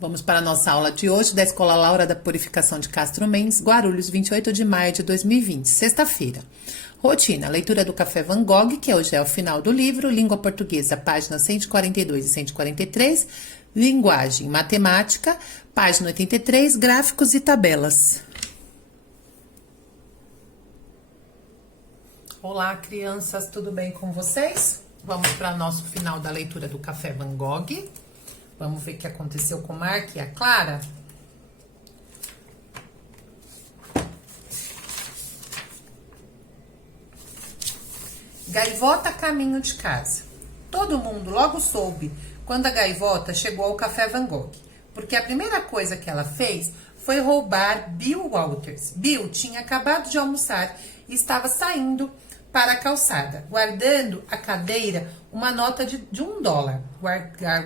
Vamos para a nossa aula de hoje da Escola Laura da Purificação de Castro Mendes, Guarulhos, 28 de maio de 2020, sexta-feira. Rotina, leitura do Café Van Gogh, que hoje é o final do livro, língua portuguesa, páginas 142 e 143, linguagem, matemática, página 83, gráficos e tabelas. Olá, crianças, tudo bem com vocês? Vamos para o nosso final da leitura do Café Van Gogh. Vamos ver o que aconteceu com o Mark e a Clara. Gaivota a caminho de casa. Todo mundo logo soube quando a gaivota chegou ao Café Van Gogh, porque a primeira coisa que ela fez foi roubar Bill Walters. Bill tinha acabado de almoçar e estava saindo para a calçada, guardando a cadeira uma nota de $1.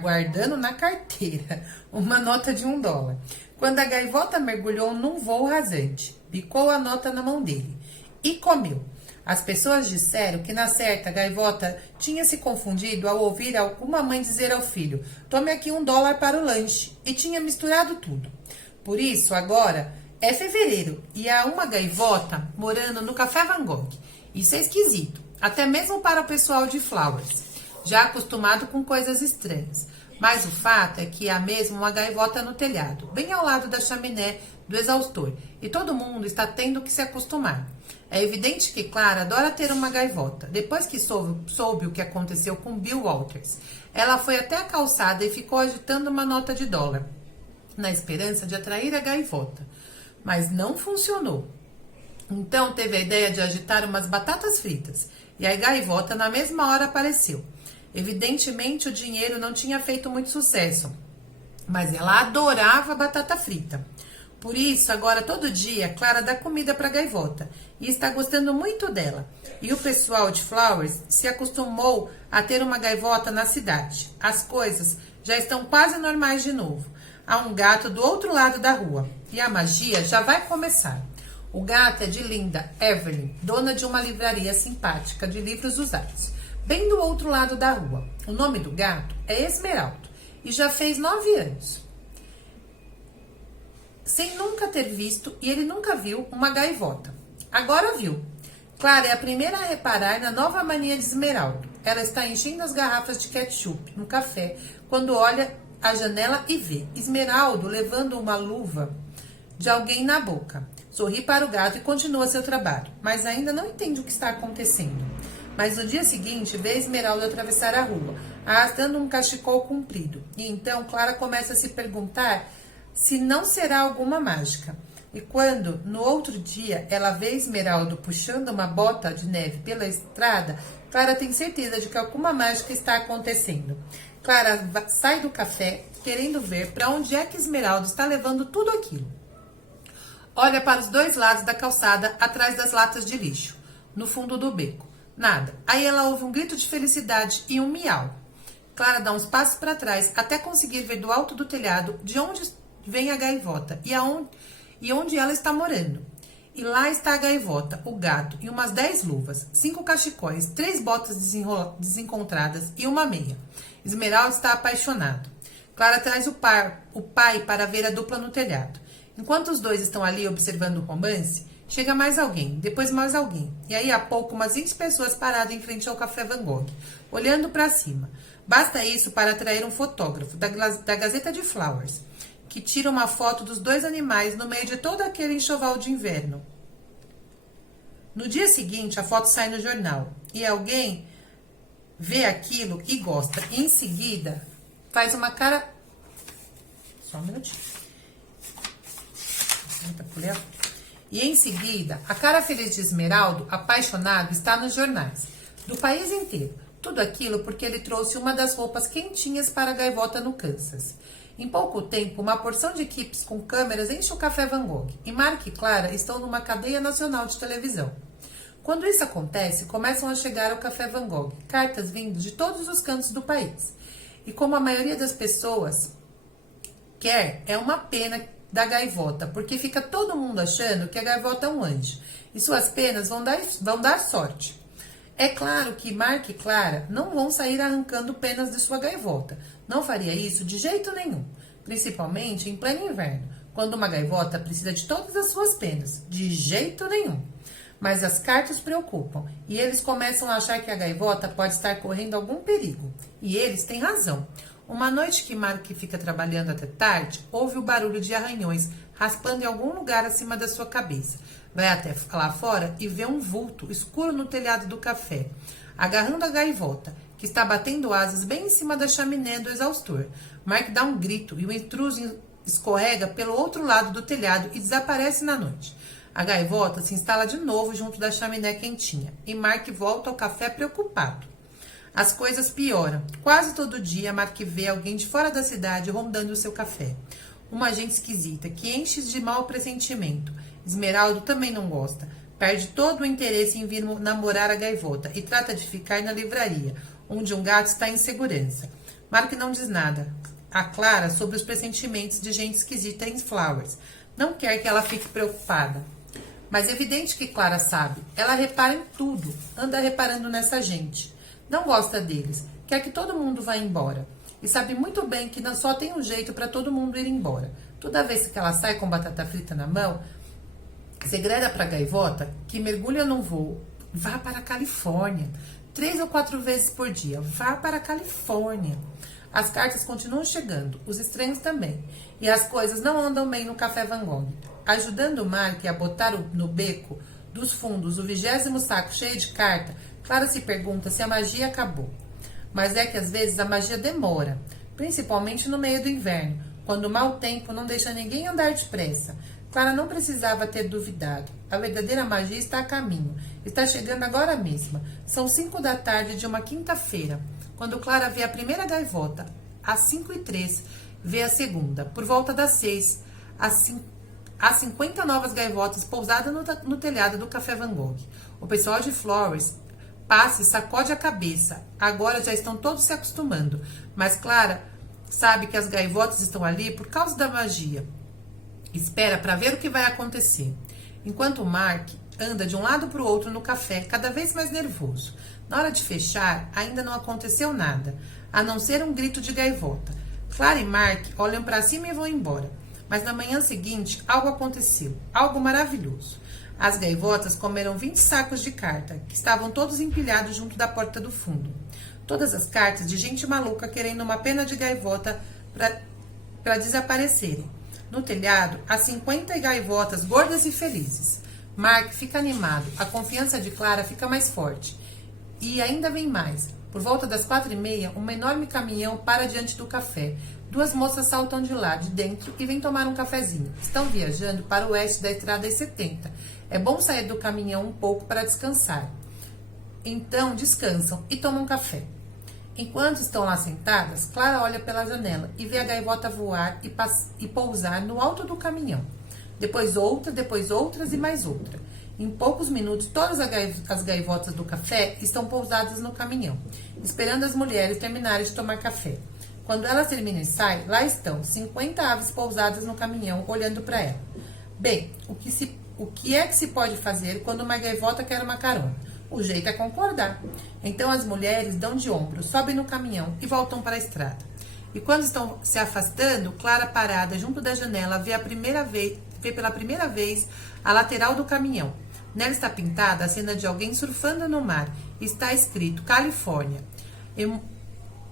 Guardando na carteira uma nota de $1. Quando a gaivota mergulhou num voo rasante, bicou a nota na mão dele e comeu. As pessoas disseram que, na certa, a gaivota tinha se confundido ao ouvir alguma mãe dizer ao filho: tome aqui $1 para o lanche, e tinha misturado tudo. Por isso, agora é fevereiro e há uma gaivota morando no Café Van Gogh. Isso é esquisito, até mesmo para o pessoal de Flowers, já acostumado com coisas estranhas. Mas o fato é que há mesmo uma gaivota no telhado, bem ao lado da chaminé do exaustor, e todo mundo está tendo que se acostumar. É evidente que Clara adora ter uma gaivota. Depois que soube o que aconteceu com Bill Walters, ela foi até a calçada e ficou agitando uma nota de $1, na esperança de atrair a gaivota. Mas não funcionou. Então teve a ideia de agitar umas batatas fritas, e a gaivota na mesma hora apareceu. Evidentemente o dinheiro não tinha feito muito sucesso, mas ela adorava batata frita. Por isso, agora todo dia, Clara dá comida para a gaivota e está gostando muito dela. E o pessoal de Flowers se acostumou a ter uma gaivota na cidade. As coisas já estão quase normais de novo. Há um gato do outro lado da rua e a magia já vai começar. O gato é de Linda Evelyn, dona de uma livraria simpática de livros usados, bem do outro lado da rua. O nome do gato é Esmeraldo e já fez 9 anos. Sem nunca ter visto, e ele nunca viu uma gaivota. Agora viu. Clara é a primeira a reparar na nova mania de Esmeraldo. Ela está enchendo as garrafas de ketchup no café quando olha a janela e vê Esmeraldo levando uma luva de alguém na boca. Sorri para o gato e continua seu trabalho, mas ainda não entende o que está acontecendo. Mas no dia seguinte, vê Esmeralda atravessar a rua, arrastando um cachecol comprido. E então Clara começa a se perguntar se não será alguma mágica. E quando, no outro dia, ela vê Esmeralda puxando uma bota de neve pela estrada, Clara tem certeza de que alguma mágica está acontecendo. Clara sai do café, querendo ver para onde é que Esmeralda está levando tudo aquilo. Olha para os dois lados da calçada, atrás das latas de lixo, no fundo do beco. Nada. Aí ela ouve um grito de felicidade e um miau. Clara dá uns passos para trás até conseguir ver do alto do telhado de onde vem a gaivota e onde ela está morando. E lá está a gaivota, o gato e umas 10 luvas, 5 cachecóis, 3 botas desencontradas e uma meia. Esmeralda está apaixonado. Clara traz o pai para ver a dupla no telhado. Enquanto os dois estão ali observando o romance, chega mais alguém, depois mais alguém. E aí há pouco umas 20 pessoas paradas em frente ao Café Van Gogh, olhando para cima. Basta isso para atrair um fotógrafo da Gazeta de Flowers, que tira uma foto dos dois animais no meio de todo aquele enxoval de inverno. No dia seguinte, a foto sai no jornal e alguém vê aquilo e gosta. E em seguida, faz uma cara... Só um minutinho. E em seguida, a cara feliz de Esmeraldo, apaixonado, está nos jornais do país inteiro. Tudo aquilo porque ele trouxe uma das roupas quentinhas para a gaivota no Kansas. Em pouco tempo, uma porção de equipes com câmeras enche o Café Van Gogh e Mark e Clara estão numa cadeia nacional de televisão. Quando isso acontece, começam a chegar ao Café Van Gogh cartas vindo de todos os cantos do país. E como a maioria das pessoas quer, é uma pena da gaivota, porque fica todo mundo achando que a gaivota é um anjo e suas penas vão dar sorte. É claro que Mark e Clara não vão sair arrancando penas de sua gaivota. Não faria isso de jeito nenhum. principalmente em pleno inverno, quando uma gaivota precisa de todas as suas penas. De jeito nenhum. Mas as cartas preocupam e eles começam a achar que a gaivota pode estar correndo algum perigo. E eles têm razão. Uma noite que Mark fica trabalhando até tarde, ouve o barulho de arranhões raspando em algum lugar acima da sua cabeça. Vai até lá fora e vê um vulto escuro no telhado do café, agarrando a gaivota, que está batendo asas bem em cima da chaminé do exaustor. Mark dá um grito e o intruso escorrega pelo outro lado do telhado e desaparece na noite. A gaivota se instala de novo junto da chaminé quentinha e Mark volta ao café preocupado. As coisas pioram. Quase todo dia, Mark vê alguém de fora da cidade rondando o seu café. Uma gente esquisita que enche de mau pressentimento. Esmeraldo também não gosta. Perde todo o interesse em vir namorar a gaivota e trata de ficar na livraria, onde um gato está em segurança. Mark não diz nada a Clara sobre os pressentimentos de gente esquisita em Flowers. Não quer que ela fique preocupada. Mas é evidente que Clara sabe. Ela repara em tudo. Anda reparando nessa gente. Não gosta deles. Quer que todo mundo vá embora. E sabe muito bem que não só tem um jeito para todo mundo ir embora. Toda vez que ela sai com batata frita na mão, segreda para a gaivota que mergulha num voo. Vá para a Califórnia. 3 ou 4 vezes por dia. Vá para a Califórnia. As cartas continuam chegando, os estranhos também. E as coisas não andam bem no Café Van Gogh. Ajudando Mark a botar no beco dos fundos o 20º saco cheio de carta, Clara se pergunta se a magia acabou. Mas é que às vezes a magia demora, principalmente no meio do inverno, quando o mau tempo não deixa ninguém andar depressa. Clara não precisava ter duvidado. A verdadeira magia está a caminho. Está chegando agora mesmo. São 5 da tarde de uma quinta-feira. Quando Clara vê a primeira gaivota, às 5h03, vê a segunda. Por volta das 6, há 50 novas gaivotas pousadas no telhado do Café Van Gogh. O pessoal de Flowers passa e sacode a cabeça. Agora já estão todos se acostumando. Mas Clara sabe que as gaivotas estão ali por causa da magia. Espera para ver o que vai acontecer. Enquanto Mark anda de um lado para o outro no café, cada vez mais nervoso. Na hora de fechar, ainda não aconteceu nada, a não ser um grito de gaivota. Clara e Mark olham para cima e vão embora. Mas na manhã seguinte, algo aconteceu, algo maravilhoso. As gaivotas comeram 20 sacos de carta, que estavam todos empilhados junto da porta do fundo. Todas as cartas de gente maluca querendo uma pena de gaivota para desaparecerem. No telhado, há 50 gaivotas gordas e felizes. Mark fica animado, a confiança de Clara fica mais forte. E ainda vem mais. Por volta das 4h30, um enorme caminhão para diante do café. 2 moças saltam de lá, de dentro, e vêm tomar um cafezinho. Estão viajando para o oeste da estrada I-70. É bom sair do caminhão um pouco para descansar. Então, descansam e tomam café. Enquanto estão lá sentadas, Clara olha pela janela e vê a gaivota voar e pousar no alto do caminhão. Depois outras e mais outra. Em poucos minutos, todas as gaivotas do café estão pousadas no caminhão, esperando as mulheres terminarem de tomar café. Quando elas terminam e saem, lá estão 50 aves pousadas no caminhão, olhando para ela. Bem, o que é que se pode fazer quando uma gaivota quer uma carona? O jeito é concordar. Então as mulheres dão de ombro, sobem no caminhão e voltam para a estrada. E quando estão se afastando, Clara, parada junto da janela, vê pela primeira vez a lateral do caminhão. Nela está pintada a cena de alguém surfando no mar. Está escrito Califórnia.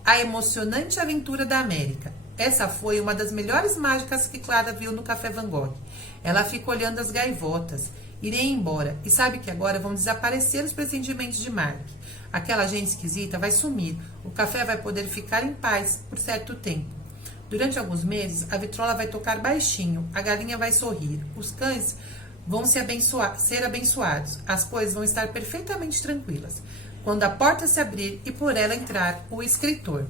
A emocionante aventura da América. Essa foi uma das melhores mágicas que Clara viu no Café Van Gogh. Ela fica olhando as gaivotas. Irem embora e sabe que agora vão desaparecer os pressentimentos de Mark. Aquela gente esquisita vai sumir. O café vai poder ficar em paz por certo tempo. Durante alguns meses, a vitrola vai tocar baixinho. A galinha vai sorrir. Os cães vão ser abençoados. As coisas vão estar perfeitamente tranquilas. Quando a porta se abrir e por ela entrar o escritor.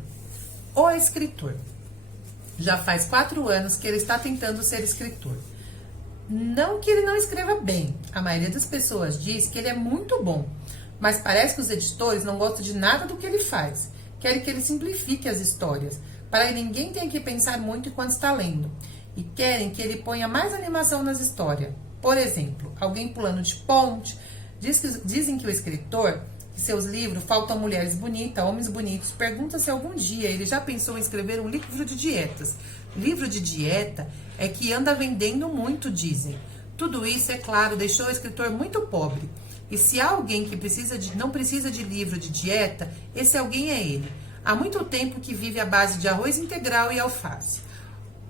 O escritor. Já faz 4 anos que ele está tentando ser escritor. Não que ele não escreva bem. A maioria das pessoas diz que ele é muito bom. Mas parece que os editores não gostam de nada do que ele faz. Querem que ele simplifique as histórias, para que ninguém tenha que pensar muito enquanto está lendo. E querem que ele ponha mais animação nas histórias. Por exemplo, alguém pulando de ponte. Dizem que o escritor Em seus livros, faltam mulheres bonitas, homens bonitos. Pergunta se algum dia ele já pensou em escrever um livro de dietas. Livro de dieta é que anda vendendo muito, dizem. Tudo isso, é claro, deixou o escritor muito pobre. E se há alguém que não precisa de livro de dieta, esse alguém é ele. Há muito tempo que vive à base de arroz integral e alface.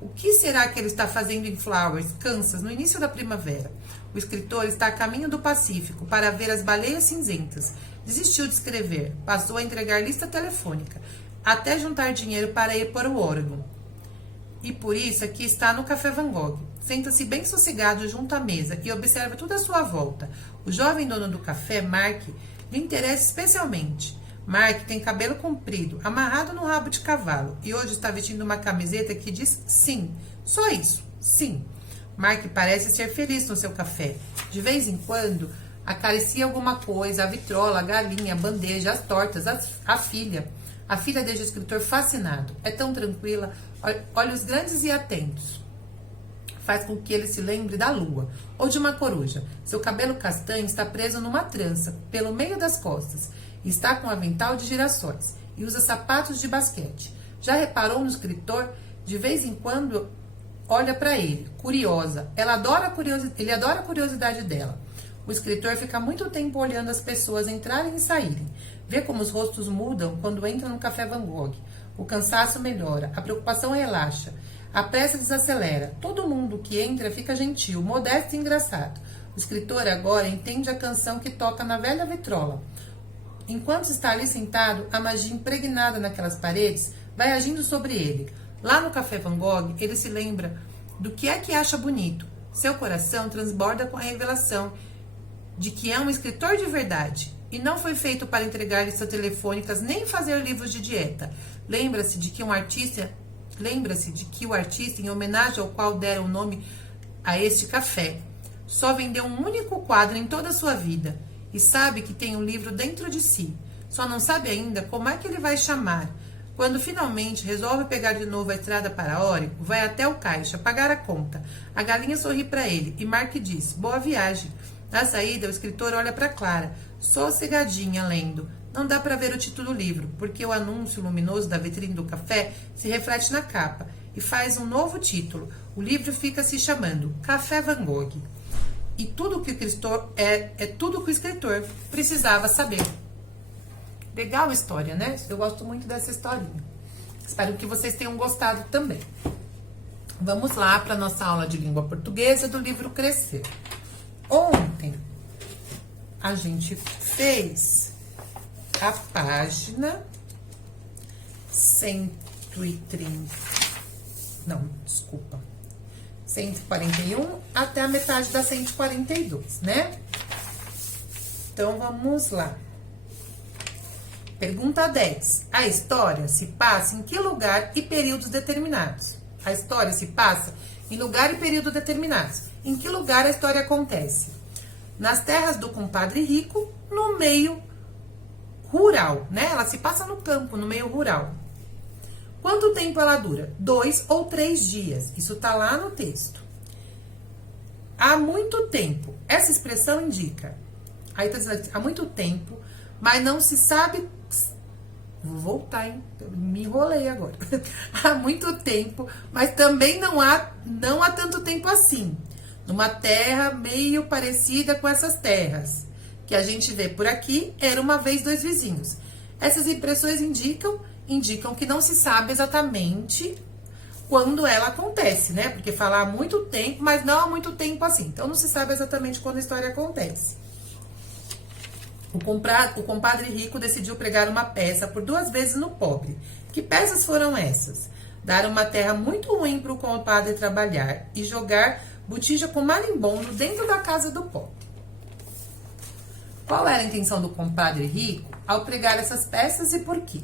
O que será que ele está fazendo em Flowers, Kansas, no início da primavera? O escritor está a caminho do Pacífico para ver as baleias cinzentas. Desistiu de escrever, passou a entregar lista telefônica, até juntar dinheiro para ir para o Oregon. E por isso aqui está no Café Van Gogh. Senta-se bem sossegado junto à mesa e observa tudo à sua volta. O jovem dono do café, Mark, lhe interessa especialmente. Mark tem cabelo comprido, amarrado no rabo de cavalo, e hoje está vestindo uma camiseta que diz sim. Só isso, sim. Mark parece ser feliz no seu café. De vez em quando, acaricia alguma coisa, a vitrola, a galinha, a bandeja, as tortas, a filha. A filha deixa o escritor fascinado. É tão tranquila, olhos grandes e atentos. Faz com que ele se lembre da lua ou de uma coruja. Seu cabelo castanho está preso numa trança, pelo meio das costas. Está com um avental de girassóis e usa sapatos de basquete. Já reparou no escritor? De vez em quando olha para ele, curiosa. Ele adora a curiosidade dela. O escritor fica muito tempo olhando as pessoas entrarem e saírem. Vê como os rostos mudam quando entra no Café Van Gogh. O cansaço melhora, a preocupação relaxa, a pressa desacelera. Todo mundo que entra fica gentil, modesto e engraçado. O escritor agora entende a canção que toca na velha vitrola. Enquanto está ali sentado, a magia impregnada naquelas paredes vai agindo sobre ele. Lá no Café Van Gogh, ele se lembra do que é que acha bonito. Seu coração transborda com a revelação de que é um escritor de verdade e não foi feito para entregar listas telefônicas nem fazer livros de dieta. Lembra-se de que o artista, em homenagem ao qual deram o nome a este café, só vendeu um único quadro em toda a sua vida. E sabe que tem um livro dentro de si. Só não sabe ainda como é que ele vai chamar. Quando finalmente resolve pegar de novo a estrada para Oregon, vai até o caixa pagar a conta. A galinha sorri para ele e Mark diz, boa viagem. Na saída, o escritor olha para Clara, sossegadinha, lendo. Não dá para ver o título do livro, porque o anúncio luminoso da vitrine do café se reflete na capa e faz um novo título. O livro fica se chamando Café Van Gogh. E tudo que o escritor tudo que o escritor precisava saber. Legal a história, né? Eu gosto muito dessa historinha. Espero que vocês tenham gostado também. Vamos lá para nossa aula de língua portuguesa do livro Crescer. Ontem a gente fez a página 141 até a metade da 142, né? Então, vamos lá. Pergunta 10. A história se passa em que lugar e períodos determinados? A história se passa em lugar e período determinados. Em que lugar a história acontece? Nas terras do compadre rico, no meio rural, né? Ela se passa no campo, no meio rural. Quanto tempo ela dura? 2 ou 3 dias. Isso tá lá no texto. Há muito tempo. Essa expressão indica. Aí tá dizendo há muito tempo, mas não se sabe. Vou voltar, hein? Me enrolei agora. Há muito tempo, mas também não há tanto tempo assim. Numa terra meio parecida com essas terras que a gente vê por aqui, era uma vez 2 vizinhos. Essas impressões indicam que não se sabe exatamente quando ela acontece, né? Porque fala há muito tempo, mas não há muito tempo assim. Então, não se sabe exatamente quando a história acontece. O compadre rico decidiu pregar uma peça por 2 vezes no pobre. Que peças foram essas? Dar uma terra muito ruim para o compadre trabalhar e jogar botija com marimbondo dentro da casa do pobre. Qual era a intenção do compadre rico ao pregar essas peças e por quê?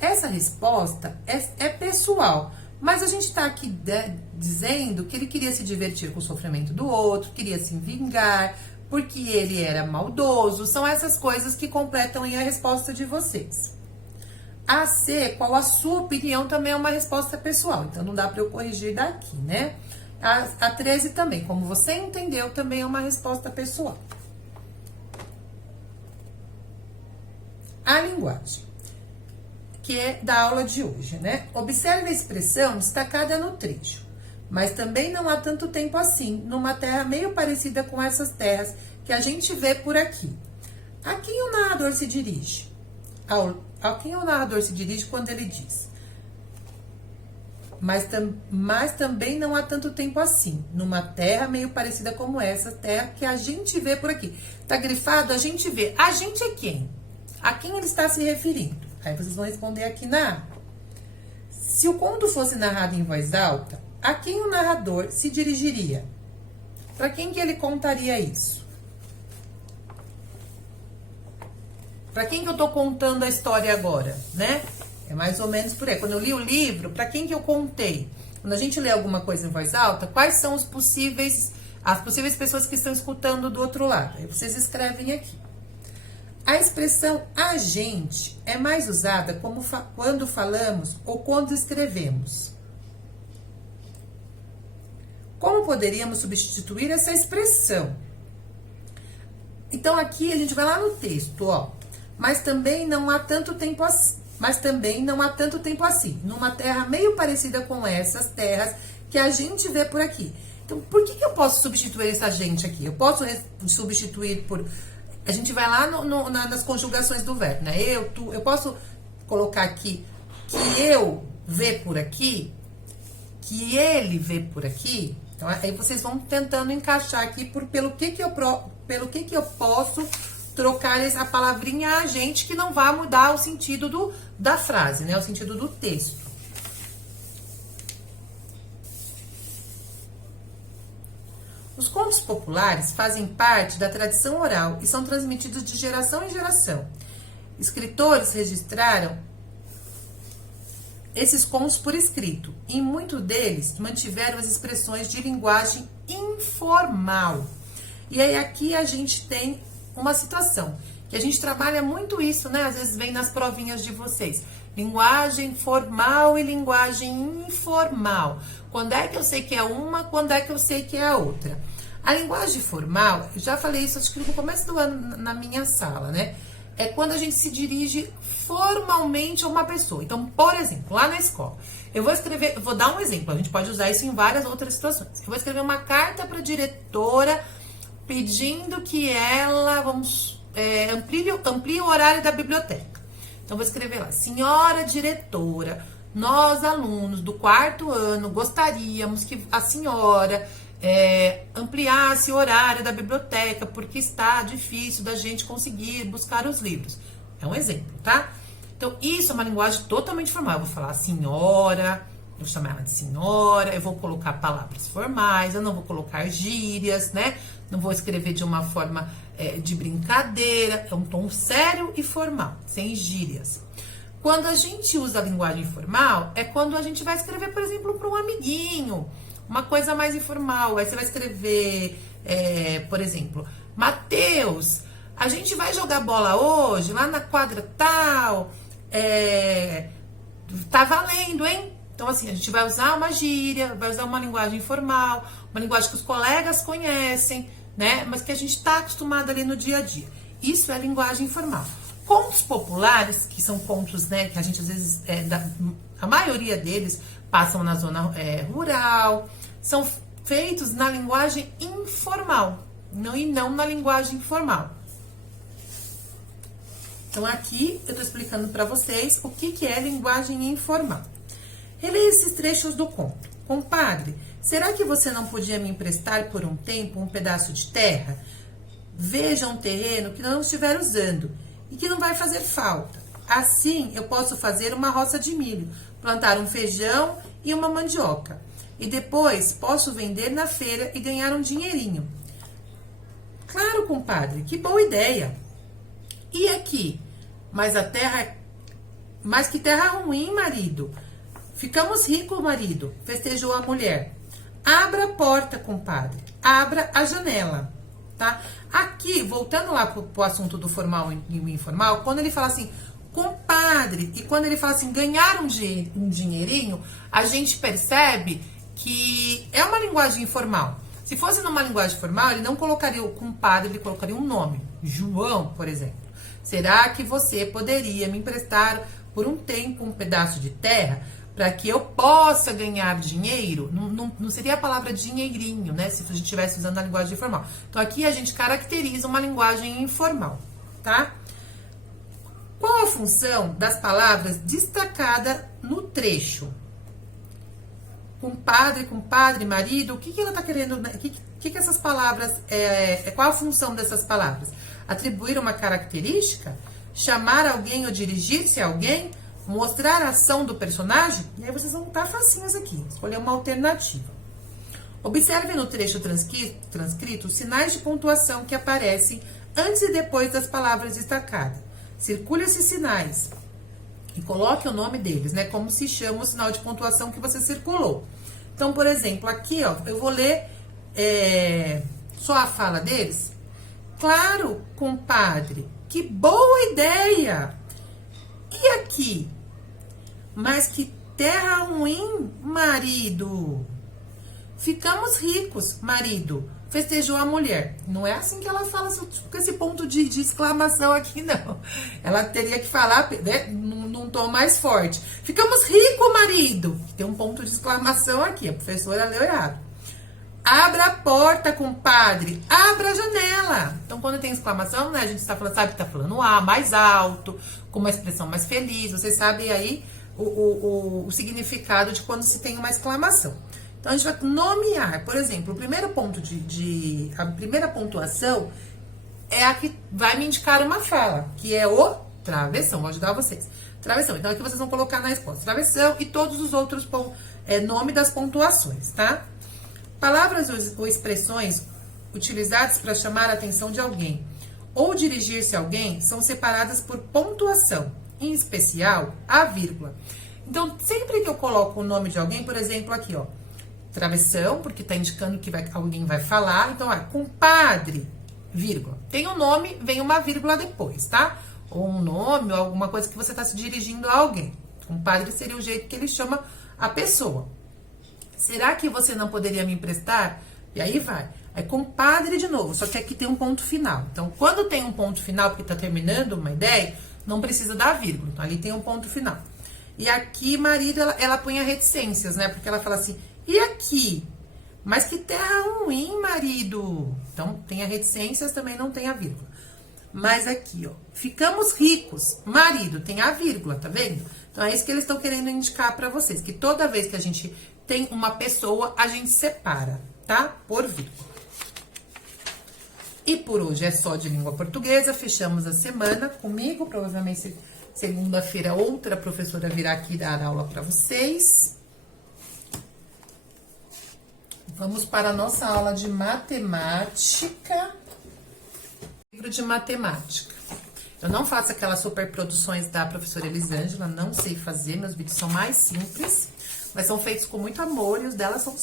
Essa resposta é pessoal, mas a gente está aqui dizendo que ele queria se divertir com o sofrimento do outro, queria se vingar, porque ele era maldoso. São essas coisas que completam aí a resposta de vocês. A C, qual a sua opinião, também é uma resposta pessoal, então não dá para eu corrigir daqui, né? A 13 também, como você entendeu, também é uma resposta pessoal. a linguagem, que é da aula de hoje, né? Observe a expressão destacada no trecho. Mas também não há tanto tempo assim, numa terra meio parecida com essas terras que a gente vê por aqui. A quem o narrador se dirige? A quem o narrador se dirige quando ele diz: mas também não há tanto tempo assim, numa terra meio parecida como essa terra que a gente vê por aqui. Tá grifado, a gente vê. A gente é quem? A quem ele está se referindo? Aí vocês vão responder aqui na... Se o conto fosse narrado em voz alta, a quem o narrador se dirigiria? Para quem que ele contaria isso? Para quem que eu tô contando a história agora, né? É mais ou menos por aí. Quando eu li o livro, para quem que eu contei? Quando a gente lê alguma coisa em voz alta, quais são as possíveis pessoas que estão escutando do outro lado? Aí vocês escrevem aqui. A expressão a gente é mais usada quando falamos ou quando escrevemos. Como poderíamos substituir essa expressão? Então, aqui a gente vai lá no texto, ó. Mas também não há tanto tempo assim, numa terra meio parecida com essas terras que a gente vê por aqui. Então, por que eu posso substituir essa gente aqui? Eu posso substituir por... A gente vai lá nas conjugações do verbo, né? Eu, tu, eu posso colocar aqui que eu vê por aqui, que ele vê por aqui. Então, aí vocês vão tentando encaixar aqui pelo que eu posso trocar essa palavrinha a gente, que não vai mudar o sentido da frase, né? O sentido do texto. Os contos populares fazem parte da tradição oral e são transmitidos de geração em geração. Escritores registraram esses contos por escrito, e muitos deles mantiveram as expressões de linguagem informal. E aí aqui a gente tem uma situação, que a gente trabalha muito isso, né? Às vezes vem nas provinhas de vocês. Linguagem formal e linguagem informal. Quando é que eu sei que é uma, quando é que eu sei que é a outra? A linguagem formal, eu já falei isso, acho que no começo do ano na minha sala, né? É quando a gente se dirige formalmente a uma pessoa. Então, por exemplo, lá na escola, eu vou dar um exemplo, a gente pode usar isso em várias outras situações. Eu vou escrever uma carta para a diretora pedindo que ela, amplie o horário da biblioteca. Então, vou escrever lá: senhora diretora, nós, alunos do 4º ano, gostaríamos que a senhora ampliasse o horário da biblioteca, porque está difícil da gente conseguir buscar os livros. É um exemplo, tá? Então, isso é uma linguagem totalmente formal. Eu vou falar senhora, vou chamar ela de senhora, eu vou colocar palavras formais, eu não vou colocar gírias, né? Não vou escrever de uma forma de brincadeira. É um tom sério e formal, sem gírias. Quando a gente usa a linguagem formal, é quando a gente vai escrever, por exemplo, para um amiguinho, uma coisa mais informal. Aí você vai escrever, por exemplo, Mateus, a gente vai jogar bola hoje, lá na quadra tal, tá valendo, hein? Então, assim, a gente vai usar uma gíria, vai usar uma linguagem informal, uma linguagem que os colegas conhecem, né? Mas que a gente está acostumado ali no dia a dia. Isso é linguagem informal. Contos populares, que são contos, né, que a gente às vezes, a maioria deles passam na zona rural, são feitos na linguagem informal, e não na linguagem formal. Então, aqui eu estou explicando para vocês o que é linguagem informal. Releia esses trechos do conto. Compadre, será que você não podia me emprestar por um tempo um pedaço de terra? Veja um terreno que não estiver usando e que não vai fazer falta. Assim, eu posso fazer uma roça de milho, plantar um feijão e uma mandioca. E depois posso vender na feira e ganhar um dinheirinho. Claro, compadre, que boa ideia. E aqui? Mas que terra ruim, marido. Ficamos ricos, marido, festejou a mulher. Abra a porta, compadre. Abra a janela, tá? Aqui, voltando lá pro assunto do formal e informal, quando ele fala assim, compadre, e quando ele fala assim, ganhar um dinheirinho, a gente percebe que é uma linguagem informal. Se fosse numa linguagem formal, ele não colocaria o compadre, ele colocaria um nome. João, por exemplo. Será que você poderia me emprestar por um tempo um pedaço de terra para que eu possa ganhar dinheiro? Não seria a palavra dinheirinho, né? Se a gente estivesse usando a linguagem informal. Então, aqui a gente caracteriza uma linguagem informal, tá? Qual a função das palavras destacada no trecho? Compadre, marido, o que ela tá querendo, o que essas palavras, qual a função dessas palavras? Atribuir uma característica? Chamar alguém ou dirigir-se a alguém? Mostrar a ação do personagem? E aí vocês vão estar facinhos aqui, escolher uma alternativa. Observe no trecho transcrito os sinais de pontuação que aparecem antes e depois das palavras destacadas. Circule esses sinais e coloque o nome deles, né? Como se chama o sinal de pontuação que você circulou. Então, por exemplo, aqui, ó, eu vou ler só a fala deles. Claro, compadre, que boa ideia! E aqui? Mas que terra ruim, marido! Ficamos ricos, marido, festejou a mulher. Não é assim que ela fala com esse ponto de exclamação aqui, não. Ela teria que falar, né, num tom mais forte. Ficamos ricos, marido. Tem um ponto de exclamação aqui, a professora leu errado. Abra a porta, compadre. Abra a janela. Então, quando tem exclamação, né, a gente sabe que tá falando A, mais alto, com uma expressão mais feliz. Vocês sabem aí o significado de quando se tem uma exclamação. Então, a gente vai nomear, por exemplo, o primeiro ponto a primeira pontuação é a que vai me indicar uma fala, que é o travessão. Vou ajudar vocês. Travessão. Então, aqui vocês vão colocar na resposta travessão e todos os outros nome das pontuações, tá? Palavras ou expressões utilizadas para chamar a atenção de alguém ou dirigir-se a alguém são separadas por pontuação, em especial a vírgula. Então, sempre que eu coloco o nome de alguém, por exemplo, aqui, ó, travessão, porque tá indicando que alguém vai falar. Então, compadre, vírgula. Tem um nome, vem uma vírgula depois, tá? Ou um nome, ou alguma coisa que você tá se dirigindo a alguém. Compadre seria o jeito que ele chama a pessoa. Será que você não poderia me emprestar? E aí vai. É compadre de novo, só que aqui tem um ponto final. Então, quando tem um ponto final, porque tá terminando uma ideia, não precisa dar vírgula. Então, ali tem um ponto final. E aqui, marido, ela põe a reticências, né? Porque ela fala assim, e aqui? Mas que terra ruim, marido. Então, tem a reticências, também não tem a vírgula. Mas aqui, ó, ficamos ricos, marido, tem a vírgula, tá vendo? Então, é isso que eles estão querendo indicar pra vocês, que toda vez que a gente tem uma pessoa, a gente separa, tá? Por vírgula. E por hoje é só de língua portuguesa, fechamos a semana comigo, provavelmente segunda-feira outra professora virá aqui dar aula pra vocês. Vamos para a nossa aula de matemática. Livro de matemática. Eu não faço aquelas superproduções da professora Elisângela, não sei fazer, meus vídeos são mais simples, mas são feitos com muito amor, e os dela são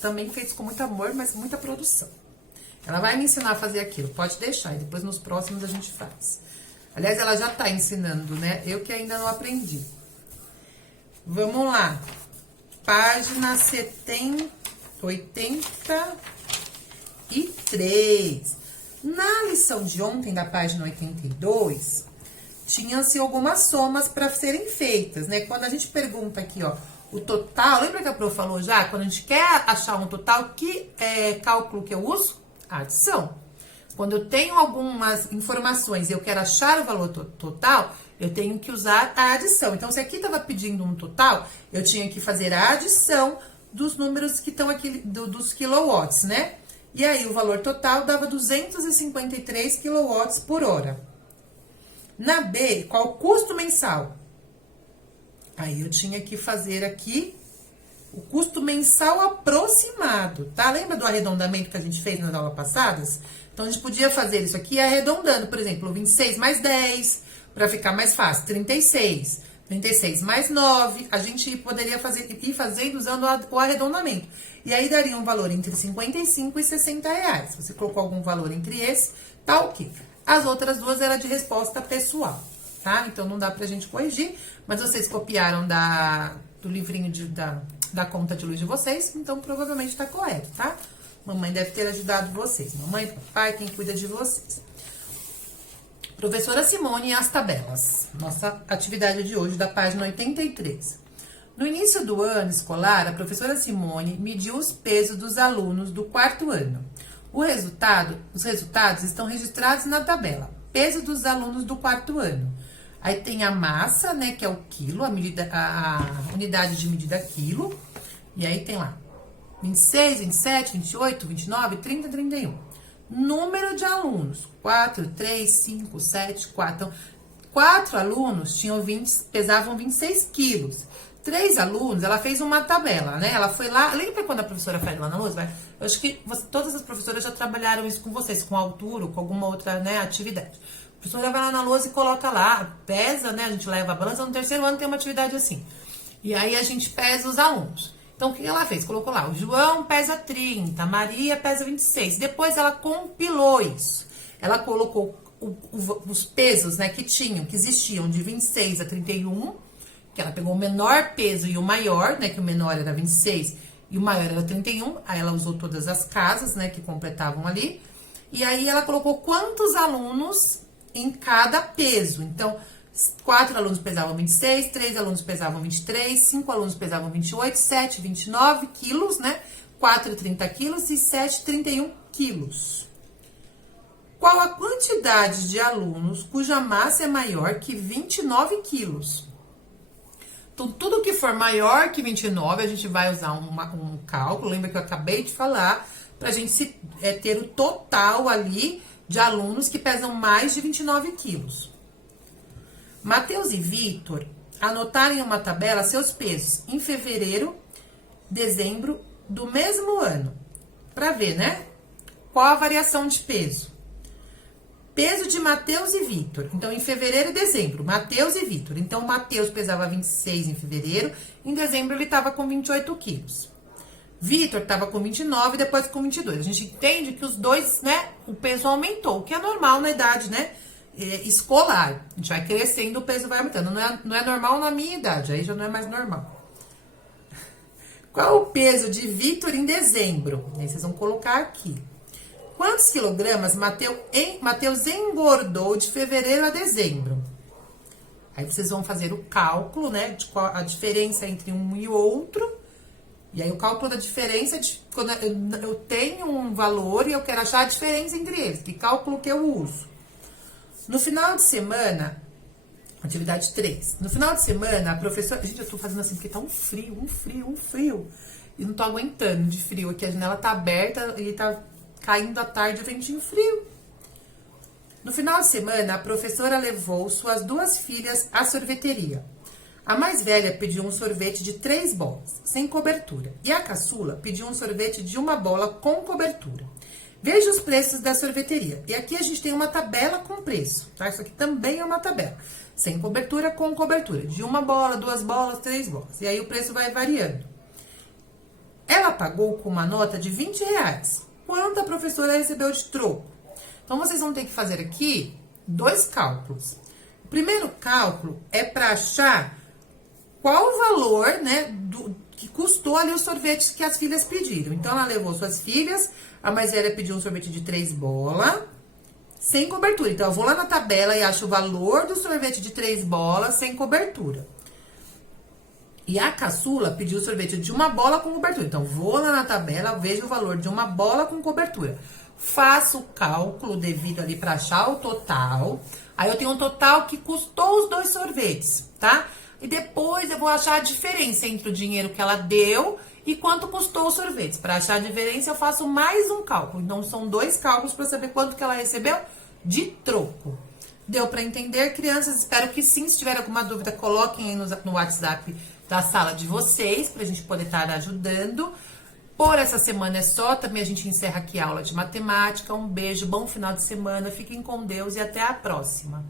também feitos com muito amor, mas muita produção. Ela vai me ensinar a fazer aquilo, pode deixar, e depois nos próximos a gente faz. Aliás, ela já tá ensinando, né? Eu que ainda não aprendi. Vamos lá. Página 83. Na lição de ontem, da página 82, tinha-se algumas somas para serem feitas, né? Quando a gente pergunta aqui, ó, o total, lembra que a prof falou já? Quando a gente quer achar um total, que cálculo que eu uso? A adição. Quando eu tenho algumas informações e eu quero achar o valor total, eu tenho que usar a adição. Então, se aqui estava pedindo um total, eu tinha que fazer a adição dos números que estão aqui, dos quilowatts, né? E aí, o valor total dava 253 quilowatts por hora. Na B, qual o custo mensal? Aí, eu tinha que fazer aqui o custo mensal aproximado, tá? Lembra do arredondamento que a gente fez nas aulas passadas? Então, a gente podia fazer isso aqui arredondando, por exemplo, 26 mais 10, para ficar mais fácil, 36. 36 mais 9, a gente poderia ir fazendo usando o arredondamento. E aí, daria um valor entre 55 e 60 reais. Se você colocou algum valor entre esses, tá ok. As outras duas eram de resposta pessoal, tá? Então, não dá pra gente corrigir, mas vocês copiaram do livrinho da conta de luz de vocês, então provavelmente tá correto, tá? Mamãe deve ter ajudado vocês. Mamãe, papai, quem cuida de vocês. Professora Simone e as tabelas. Nossa atividade de hoje da página 83. No início do ano escolar, a professora Simone mediu os pesos dos alunos do quarto ano. Os resultados estão registrados na tabela. Peso dos alunos do quarto ano. Aí tem a massa, né, que é o quilo, a unidade de medida quilo. E aí tem lá 26, 27, 28, 29, 30, 31. Número de alunos, 4, 3, 5, 7, 4. Então, 4 alunos pesavam 26 quilos. 3 alunos, ela fez uma tabela, né? Ela foi lá, lembra quando a professora faz lá na lousa? Eu acho que todas as professoras já trabalharam isso com vocês, com altura ou com alguma outra, né, atividade. A professora vai lá na lousa e coloca lá, pesa, né? A gente leva a balança. No terceiro ano tem uma atividade assim. E aí a gente pesa os alunos. Então, o que ela fez? Colocou lá, o João pesa 30, a Maria pesa 26. Depois, ela compilou isso. Ela colocou os pesos, né, que existiam de 26 a 31, que ela pegou o menor peso e o maior, né, que o menor era 26 e o maior era 31. Aí, ela usou todas as casas, né, que completavam ali. E aí, ela colocou quantos alunos em cada peso. Então, 4 alunos pesavam 26, 3 alunos pesavam 23, 5 alunos pesavam 28, 7, 29 quilos, né? 4, 30 quilos e 7, 31 quilos. Qual a quantidade de alunos cuja massa é maior que 29 quilos? Então, tudo que for maior que 29, a gente vai usar um cálculo, lembra que eu acabei de falar, pra gente ter o total ali de alunos que pesam mais de 29 quilos. Matheus e Vitor anotaram em uma tabela seus pesos em fevereiro, dezembro do mesmo ano. Para ver, né? Qual a variação de peso? Peso de Matheus e Vitor. Então, em fevereiro e dezembro, Matheus e Vitor. Então, o Matheus pesava 26 em fevereiro, em dezembro ele estava com 28 quilos. Vitor estava com 29 e depois com 22. A gente entende que os dois, né, o peso aumentou, o que é normal na idade, né? Escolar, a gente vai crescendo, o peso vai aumentando, não é normal na minha idade, aí já não é mais normal. Qual o peso de Vitor em dezembro? Aí vocês vão colocar aqui. Quantos quilogramas Matheus engordou de fevereiro a dezembro? Aí vocês vão fazer o cálculo, né, de qual a diferença entre um e outro. E aí o cálculo da diferença, quando eu tenho um valor e eu quero achar a diferença entre eles, que cálculo que eu uso? No final de semana, atividade 3. No final de semana, a professora... Gente, eu tô fazendo assim porque tá um frio. E não tô aguentando de frio aqui. A janela tá aberta e tá caindo à tarde o ventinho frio. No final de semana, a professora levou suas 2 filhas à sorveteria. A mais velha pediu um sorvete de 3 bolas, sem cobertura. E a caçula pediu um sorvete de 1 bola com cobertura. Veja os preços da sorveteria. E aqui a gente tem uma tabela com preço, tá? Isso aqui também é uma tabela. Sem cobertura, com cobertura. De 1 bola, 2 bolas, 3 bolas. E aí o preço vai variando. Ela pagou com uma nota de R$20. Quanto a professora recebeu de troco? Então, vocês vão ter que fazer aqui 2 cálculos. O primeiro cálculo é para achar qual o valor, né, que custou ali os sorvetes que as filhas pediram. Então, ela levou suas filhas, a mais velha pediu um sorvete de 3 bolas, sem cobertura. Então, eu vou lá na tabela e acho o valor do sorvete de 3 bolas sem cobertura. E a caçula pediu o sorvete de 1 bola com cobertura. Então, vou lá na tabela, vejo o valor de 1 bola com cobertura. Faço o cálculo devido ali para achar o total. Aí, eu tenho um total que custou os 2 sorvetes, tá? E depois eu vou achar a diferença entre o dinheiro que ela deu e quanto custou os sorvetes. Para achar a diferença, eu faço mais um cálculo. Então, são 2 cálculos para saber quanto que ela recebeu de troco. Deu para entender, crianças? Espero que sim. Se tiver alguma dúvida, coloquem aí no WhatsApp da sala de vocês, para a gente poder estar ajudando. Por essa semana é só. Também a gente encerra aqui a aula de matemática. Um beijo, bom final de semana. Fiquem com Deus e até a próxima.